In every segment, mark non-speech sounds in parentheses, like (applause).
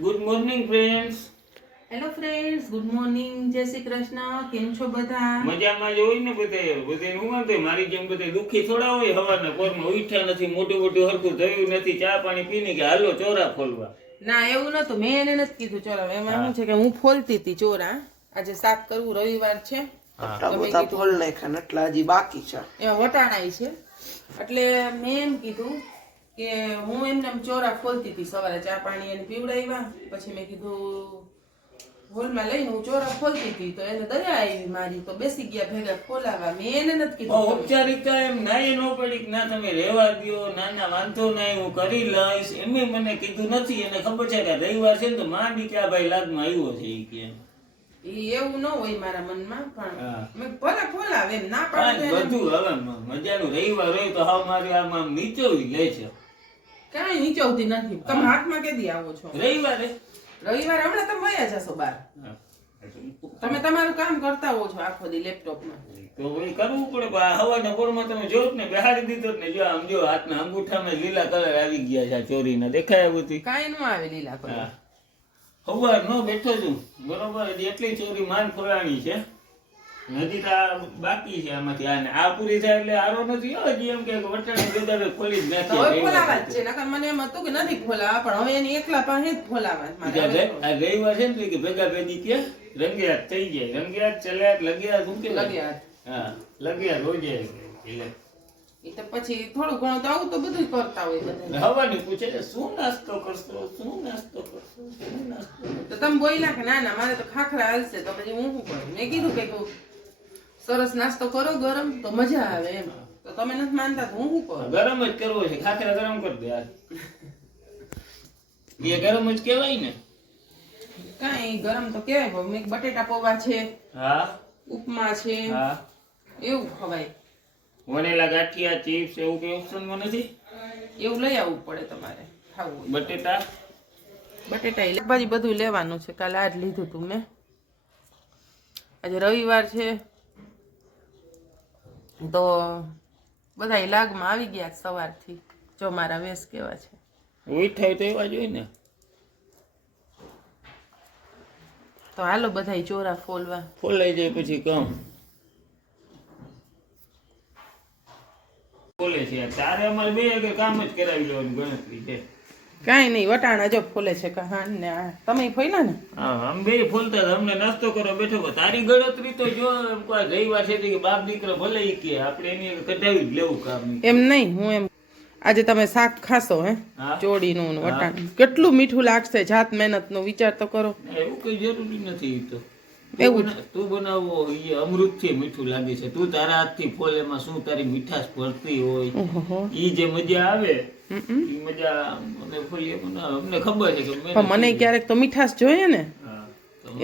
Good morning friends hello friends good morning Jai Shri Krishna. કેમ છો બધા? મજામાં જ હોય ને બધે બધે હું વાંધો મારી જેમ બધે દુખી થોડા હોય હવારના કોરમાં ઉઠ્યા નથી મોટું મોટું હરખું થયું નથી ચા પાણી પીને કે હાલો ચોરા ખોલવા ના એવું નતું મેં એને નથી કીધું ચોરા. એમાં શું છે કે હું ફોલતી હતી ચોરા. આજે શાક કરવું રવિવાર છે. વટાણા બધા ફોલ નાખ્યા ને એટલે હજી બાકી છે. એમાં વટાણાય છે. એટલે મેં એમ કીધું કે હું એમને ચોરા ખોલતી હતી સવારે ચા પાણી એને પીવડાવ્યા પછી મેં કીધું હોલમાં લઈને હું ચોરા ખોલતી હતી તો એને દયા આવી મારી તો બેસી ગયા ભેગા ખોલાવા. મેં એને નથી કીધું ઔપચારિકતા એમ નાય ન પડી ના તમે રહેવા દો ના ના વાંધો નહીં હું કરી લઈશ. એમ મને કીધું નથી એને ખબર છે કે રવિવાર છે ને તો માંડી કે આ ભાઈ લાગમાં આવ્યો છે એ કે. ઈ એવું ન હોય મારા મનમાં પણ હા. મેં ભલે ખોલાવે એમ ના પાડે બધું હવે મજાનું રવિવાર હોય તો હાવ મારી આમ આમ નીચોવી લે છે. કાંઈ નીચવતી નથી. તમે હાથમાં કેદી આવો છો? રવિવારે. રવિવારે હમણાં તમે વયા જશો બાર તમે તમારું કામ કરતા હો છો આખો દી લેપટોપમાં. તો ભાઈ કરવું પડે હવાના પોરમાં તમે જોત ને બેહાડી દીધો જ ને. જો આમ જો હાથના અંગૂઠામાં લીલા કલર આવી ગયા છે આ ચોરીના. દેખાય બધી? કાંઈ ન આવે લીલા કલર. હવાર નો બેઠો છું. બરોબર એટલી ચોરી માન ફરાણી છે. હજી તો બાકી છે આમાંથી આને. આ પૂરી થાય એટલે આરો નથી. હજી એમ કે વટાણે બેદારે ખોલી જ નાખી હવે ફોલાવા છે. નકર મને એમ હતું કે નથી ફોલાવા પણ હવે એની એકલા પાસે જ ફોલાવા. આ રવિવાર છે ને કે ભેગા ભેગી કે રંગિયાત થઈ જાય રંગિયાત ચલ્યાત લગિયાત શું કે લગ્યા હા લગિયાત જાય એટલે તો પછી થોડું ઘણું તો આવું તો બધું કરતા હોય બધા. હવાની પૂછે શું નાસ્તો કરશો? શું નાસ્તો કરશો? શું નાસ્તો? તો તમે બોલ્યા કે ના ના મારે તો ખાખરા હાલશે. તો પછી હું શું કરું? મેં કીધું કે સરસ નાસ્તો કરો ગરમ તો મજા આવે એમ. તો તમે નથી માનતા તો હું શું કરું? ગરમ જ કરવો છે ખાખરા ગરમ કરી દે આજ. એ ગરમ જ કહેવાય ને. કાઈ ગરમ તો કેવાય મેં બટેટા પૌવા છે હા? ઉપમા છે હા? એવું ખવાય. વનેલા ગાંઠિયા ચિપ્સ એવું કઈ ઓપ્શનમાં નથી? એવું લઈ આવવું પડે તમારે ખાવું બટેટા? બટેટા શાકભાજી બધું લેવાનું છે કાલે આજ લીધું તું મેં. આજે રવિવાર છે તો બધા લાગમાં આવી ગયા સવારથી. જો મારા વેશ કેવા છે. ઉઠાય તો એવા જોઈએ ને. તો હાલો બધા ચોરા ફોલવા. ફોલાઈ જાય પછી કામ. બોલે છે. તારે અમારે બે કામ જ કરાવી લેવાનું ગણતરી છે. કાંઈ નહીં વટાણા જો ફોલે છે કહાન ને આ. તમે ફોલ્યા ને? હા આમ બે ફૂલતા અમને નાસ્તો કરો બેઠો તારી ગણતરી તો જો એમ કોઈ રવિવાર છે કે બાપ દીકરો ભલે ઈ કે આપણે એની કઢાવી જ લેવું કામ એમ નહીં હું એમ આજે તમે શાક ખાશો હે? ચોડી ચોડીનું વટાણ કેટલું મીઠું લાગશે જાત મહેનત નો વિચાર તો કરો. એવું કઈ જરૂરી નથી તો. એવું તું બનાવો એ અમૃતથી મીઠું લાગે છે. તું તારા હાથથી ફોલ એમાં શું તારી મીઠાશ ભરતી હોય? ઈ જે મજા આવે ઈ મજા મને ફોલીએ અમને ખબર છે કે મને ક્યારેક તો મીઠાશ જોઈએ ને.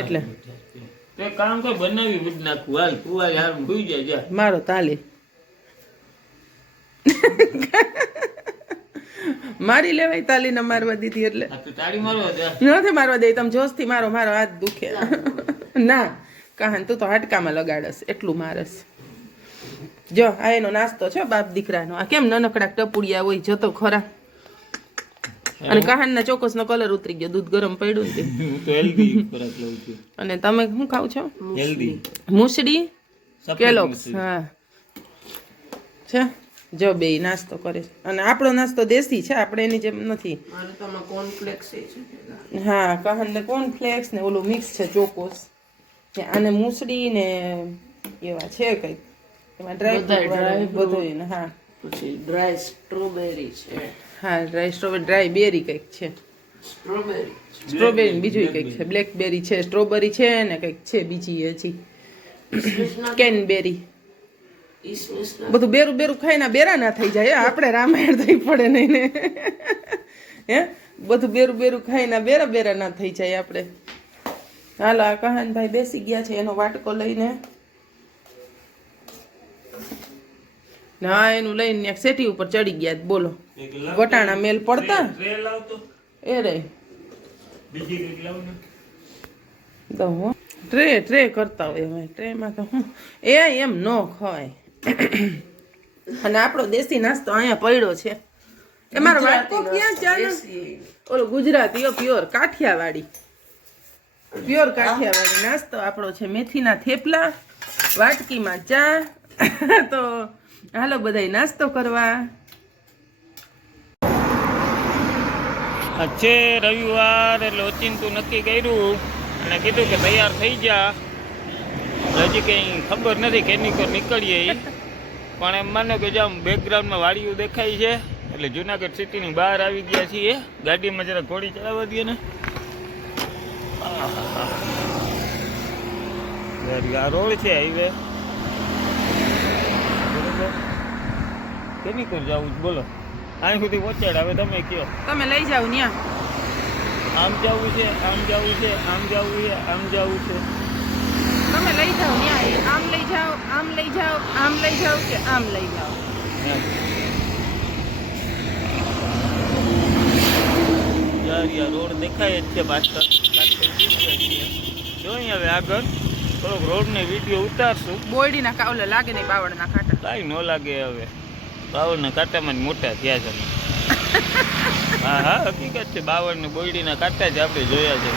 એટલે. તે કામ કર બનાવી બીજ નાખું. હાલ તું હાલ હાલ ભૂઈ જાય જા. મારો તાલી. મારી લેવાય તાલી ને મારવા દીધી એટલે. તાળી મારવા દે. નથી મારવા દે તમે જોશથી મારો મારો હાથ દુખે. ના કાન તું તો હાટકામાં લગાડસ એટલું મારસ. જો આ એનો નાસ્તો છે બાપ દીકરાનો. આ કેમ નનકડા ટપુડિયા હોય જતો ખરા. અને કહાનના ચોક્કસનો કલર ઉતરી ગયો દૂધ ગરમ પડ્યું ને અને તમે શું ખાવ છો? મુસડી કેલોક્સ હા. છે? જો બે નાસ્તો કરે અને આપણો નાસ્તો દેશી છે આપણે એની જેમ નથી. હા કહન ને કોર્નફ્લેક્સ ને ઓલું મિક્સ છે ચોકોસ આને મૂસડી ને એવા છે કંઈક. એમાં ડ્રાય બધું હા. પછી ડ્રાય સ્ટ્રોબેરી છે. હા ડ્રાય સ્ટ્રોબેરી ડ્રાય બેરી કંઈક છે. સ્ટ્રોબેરી સ્ટ્રોબેરી બીજું કંઈક છે. બ્લેકબેરી છે સ્ટ્રોબેરી છે ને કંઈક છે બીજી હજી. કેનબેરી બધું બેરું બેરું ખાઈને બેરા ના થઈ જાય હે. આપણે રામાયણ થઈ પડે નહીં ને. હે? બધું બેરું બેરું ખાઈને બેરા બેરા ના થઈ જાય આપણે. હાલો આ કહાનભાઈ બેસી ગયા છે એનો વાટકો લઈને. ના હા એનું લઈને એક સેટી ઉપર ચડી ગયા બોલો. વટાણા મેલ પડતા? એ રે. તો ટ્રે ટ્રે કરતા હોય હવે. ટ્રેમાં તો હું એ એમ ન ખવાય. અને આપણો દેશી નાસ્તો અહીંયા પડ્યો છે. એ મારો વાટકો ક્યાં ચાલે? ઓલો ગુજરાતી પ્યોર કાઠિયાવાડી. પ્યોર કાઠિયાવાડી નાસ્તો આપણો છે મેથીના થેપલા, વાટકીમાં ચા. (laughs) તો હાલો બધાય નાસ્તો કરવા. છે રવિવાર એટલે ઓચિંતું નક્કી કર્યું અને કીધું કે તૈયાર થઈ જા હજી કંઈ ખબર નથી કેની નીકળીએ પણ એમ માનો કે જો આમ બેકગ્રાઉન્ડમાં વાડીઓ દેખાય છે, એટલે જુનાગઢ સિટીની બહાર આવી ગયા છીએ. ગાડીમાં જરા ઘોડી ચલાવવા દઈએ ને. આ રોડ છે હાઈવે બરોબર? કેની કોર જવું બોલો. અહીં સુધી પહોંચાડ હવે તમે કયો તમે લઈ જાઓ ન્યા. આમ જવું છે આમ જવું છે આમ જવું છે આમ જવું છે. તમે લઈ જાઓ ન્યા આમ લઈ જાઓ આમ લઈ જાઓ આમ લઈ જાઓ કે આમ લઈ જાઓ? યાર યાર રોડ દેખાય જ છે પાછળ. પાછળ જોઈ હવે આગળ થોડોક રોડને વીડિયો ઉતારશું. બોયડીના કાવલે લાગે નહીં બાવળના કાંટા કાંઈ ન લાગે હવે. બાવળના કાંટામાં જ મોટા થયા છે હા હા હકીકત છે બાવળને બોયડીના કાંટા જ આપણે જોયા છે.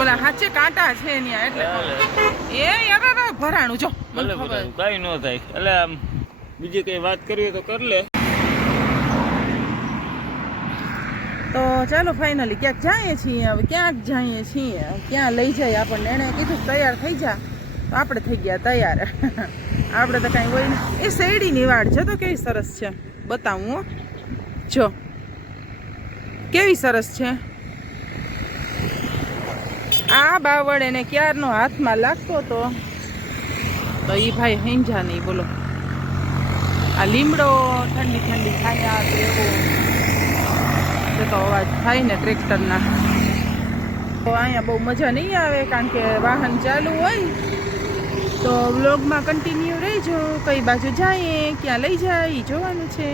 ઓલા હાચે કાંટા છે ન્યા એટલે. એ ભરાણું જો. ભલે ખબર. કાંઈ ન થાય. એટલે આમ બીજી કઈ વાત કરવી તો કર લે. તો ચાલો ફાઇનલી ક્યાંક જઈએ છીએ, હવે ક્યાંક જઈએ છીએ, ક્યાં લઈ જાય આપણને? એણે કીધું તૈયાર થઈ જા. તો આપણે થઈ ગયા તૈયાર. (laughs) આપણે તો કાંઈ હોય નહીં. એ શેરડીની વાડ છે, તો કેવી સરસ છે? બતાવું. જો. કેવી સરસ છે? આ બાવળ એને ક્યારનો હાથમાં લાગતો તો તો એ ભાઈ હિંજા નહીં બોલો. આ લીમડો ઠંડી ઠંડી થાય આ તો અવાજ થાય ને ટ્રેક્ટરના. તો અહીંયા બહુ મજા નહીં આવે કારણ કે વાહન ચાલુ હોય. તો વ્લોગમાં કન્ટિન્યુ રહેજો. કઈ બાજુ જાય ક્યાં લઈ જાય એ જોવાનું છે.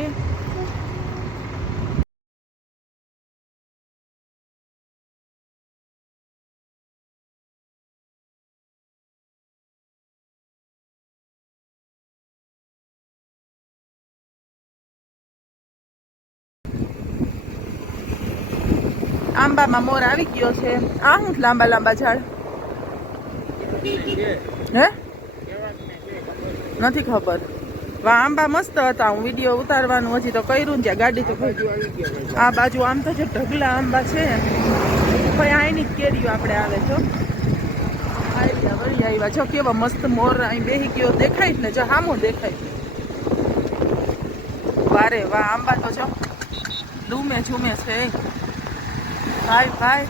આંબામાં મોર આવી ગયો છે. આ હું લાંબા લાંબા ઝાડ. હે? નથી ખબર. વા, આંબા મસ્ત હતા. હું વીડિયો ઉતારવાનું હજી તો કર્યું ત્યાં ગાડી તો આ બાજુ આમ તો જે ઢગલા આંબા છે. ભાઈ આની જ કેરીઓ આપણે આવે છો વળી આવ્યા. જો કેવો મસ્ત મોર અહીં બેહી ગયો. દેખાય જ ને, જો હામો દેખાય. વારે વાહ આંબા તો જો લૂમે ઝૂમે છે. ભાઈ ભાઈ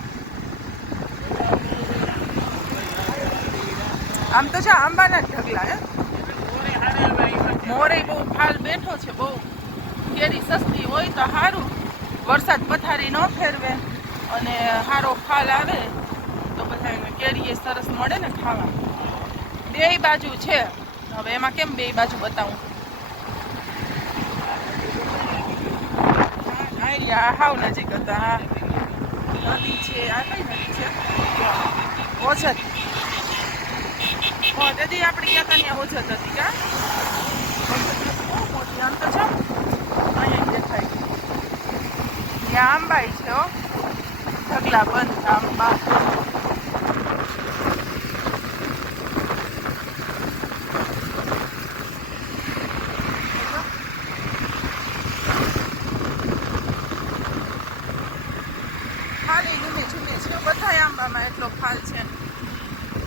આમ તો છે આંબાના જ ઢગલા હે મોરે બહુ ફાલ બેઠો છે બહુ કેરી સસ્તી હોય તો સારું વરસાદ પથારી ન ફેરવે અને સારો ફાલ આવે તો બધા કેરી એ સરસ મળે ને ખાવા બે બાજુ છે હવે એમાં કેમ બે બાજુ બતાવું હા, આ હાવ નજીક હતા હા નદી છે, આ કઈ નદી છે? ઓછત દાદી આપણે ગયા ત્યાં ઓછત હતી, કા? બહુ મોટી, આમ તો છો અહીંયા દેખાય. ત્યાં આંબાઈ છે, હો. ઢગલા બંધ આંબા ખાલી લૂમે ઝૂમે છે બધા આંબામાં એટલો ફાલ છે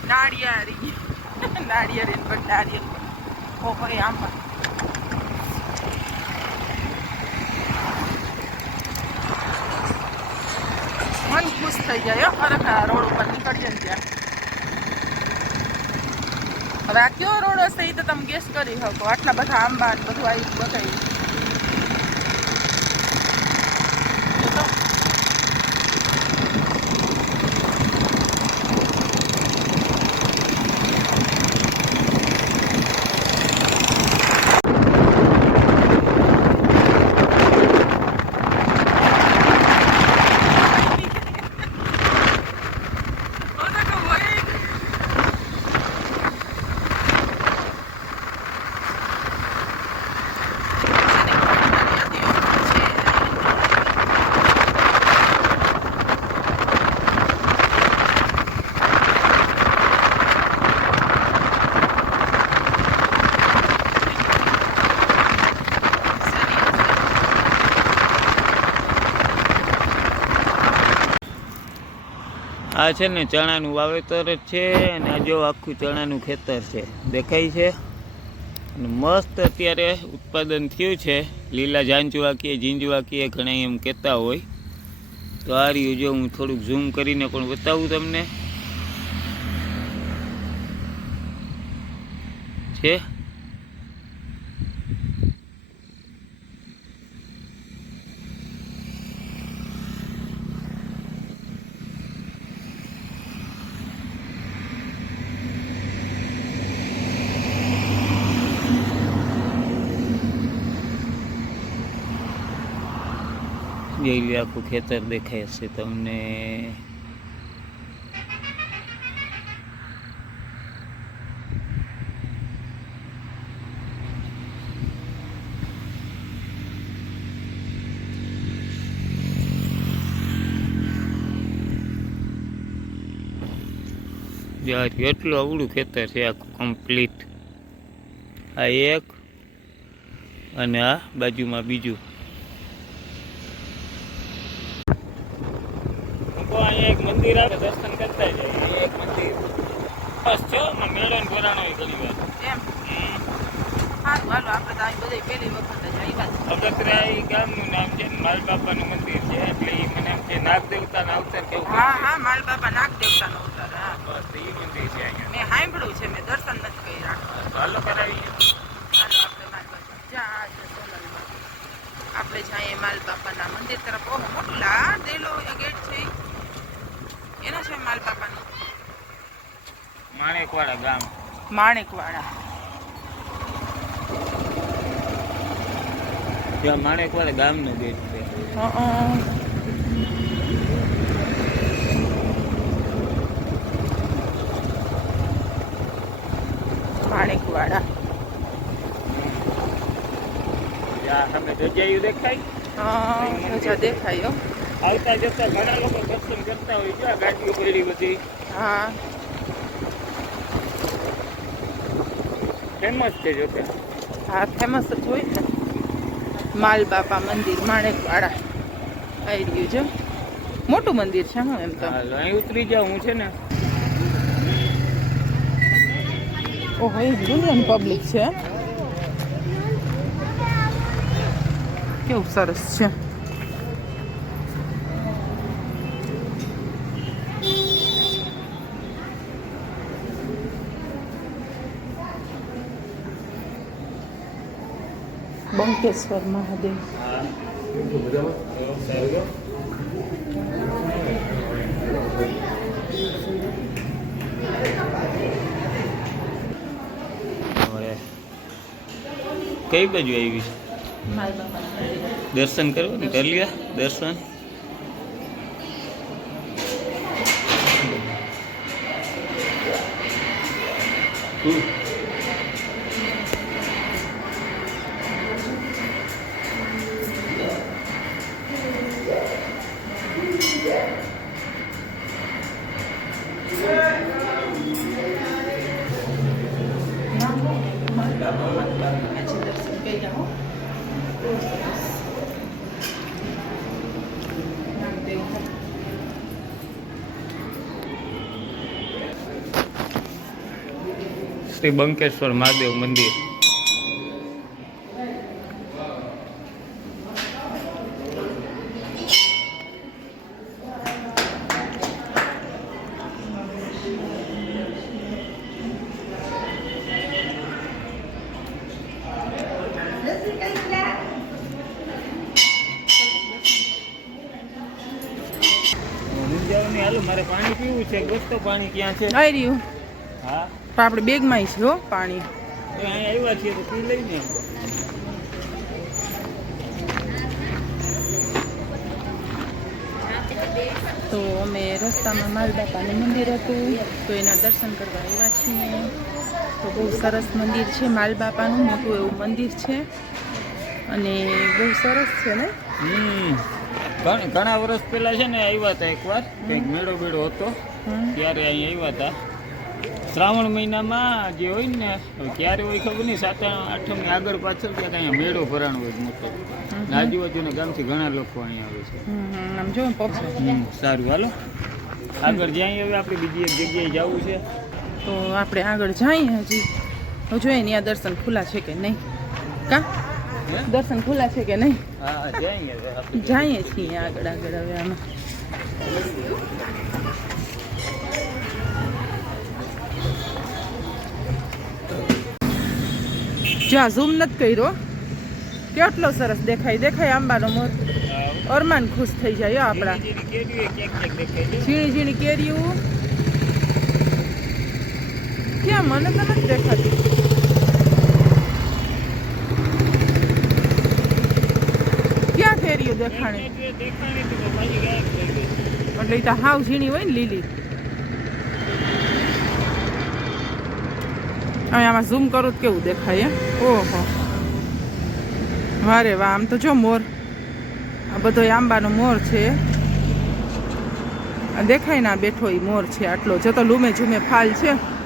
નાળિયારી નાળિયેરી પણ નાળિયેર ભાઈ આંબા મન ખુશ થઈ જાય આ રોડ ઉપર નીકળીએ ને ત્યાં. હવે આ કયો રોડ હશે એ તો તમે ગેસ કરી શકો. આટલા બધા આંબા બધું આવી બતાવ્યું આ છે ને ચણાનું વાવેતર જ છે અને આ જો આખું ચણાનું ખેતર છે. દેખાય છે? અને મસ્ત અત્યારે ઉત્પાદન થયું છે. લીલા જાંજવા કીએ જીંજવા ઘણા એમ કહેતા હોય. તો આ રહ્યું જો હું થોડુંક ઝૂમ કરીને પણ બતાવું તમને. છે? જેવી આખું ખેતર દેખાય છે તમને. એટલું અવળું ખેતર છે આખું કમ્પ્લીટ આ એક અને આ બાજુમાં બીજું. તો અહીંયા એક મંદિર આવે દર્શન કરતા જાય એક મંદિર બસ જો માં મેળો ને ભરાણો હોય ઘણી વાર એમ? સારું હાલો આપણે તો આ બધે પહેલી વખત જ આવ્યા છે. અગતરાઈ ગામનું નામ છે માલ બાપાનું મંદિર છે એટલે એ મને એમ કે નાગ દેવતાના અવતાર કેવું હા હા માલ બાપા નાગ દેવતાનો અવતાર હા. બસ તો એ મંદિર છે અહીંયા. મેં સાંભળ્યું છે મેં દર્શન નથી કર્યા. તો હાલો કરાવીએ હાલો આપણે માલ બાપા જા છે સોનલમાં આપણે જઈએ માલ બાપાના મંદિર તરફ. ઓહો મોટું લા દેલો ગેટ છે ઈ. એનો છે માલ બાપાનો માણેકવાડા ગામ. માણેકવાડા. માણેકવાડા ગામનો ગેટ છે. હં. માણેકવાડા. દેખાય? હા દેખાય. આવતા જતા ઘણા લોકો દર્શન કરતા હોય છે ગાડીઓ બધી. હા. ફેમસ છે જોકે હા ફેમસ જ હોય ને માલ બાપા મંદિર માણેકવાડા. આવી ગયું છે. મોટું મંદિર છે હું એમ તો. અહીં ઉતરી જાઉં હું છે ને. ઓહો એ દુનિયાની પબ્લિક છે. કેવું સરસ છે. બંકેશ્વર મહાદેવ. કઈ બાજુ આવી છે? દર્શન કરવા? ને કરી લીધા? દર્શન? માલ શ્રી બંકેશ્વર મહાદેવ મંદિર. મારે પાણી પીવું છે. ગસ્તો પાણી ક્યાં છે? આવી રહ્યું હા? પણ આપણે બેગમાં છે હો પાણી. આવ્યા છીએ તો પી લઈને તો અમે રસ્તામાં માલબાપાનું મંદિર હતું તો એના દર્શન કરવા આવ્યા છીએ. તો બહુ સરસ મંદિર છે માલબાપાનું મોટું એવું મંદિર છે. અને બહુ સરસ છે ને? ઘણા વર્ષ પહેલા છે ને આવ્યા હતા એકવાર કંઈક મેળો બેડો હતો ત્યારે અહીં આવ્યા હતા. શ્રાવણ મહિનામાં જે હોય ને ક્યારે હોય ખબર નહીં સાત આઠમની આગળ પાછળ ત્યાં અહીંયા મેળો ભરાણો હોય મોટો. આજુબાજુના ગામથી ઘણા લોકો અહીંયા આવે છે. સારું હાલો. આગળ જ્યાં હવે આપણે બીજી એક જગ્યાએ જવું છે. તો આપણે આગળ જઈએ હજી. હું જોઈએ ને આ દર્શન ખુલ્લા છે કે નહીં? કા? દર્શન ખુલ્લા છે કે નહીં? જઈએ છીએ આગળ આગળ હવે આમાં. જો આ ઝૂમ નથી કર્યો કેટલો સરસ દેખાય દેખાય આંબાનો મોર. અરમાન ખુશ થઈ જાય આપણા. ઝીણી ઝીણી કેરીયું ક્યાં મને તો નથી દેખાતી. ક્યાં કેરીઓ દેખાણી? એટલે તો હાવ ઝીણી હોય ને લીલી. હવે આમાં ઝૂમ કરું તો કેવું દેખાય એમ ઓહો. વારે વાહ, આમ તો જો મોર. આ બધો આંબાનો મોર છે. દેખાય ના બેઠો એ મોર છે આટલો. જતો લૂમે ઝૂમે ફાલ છે.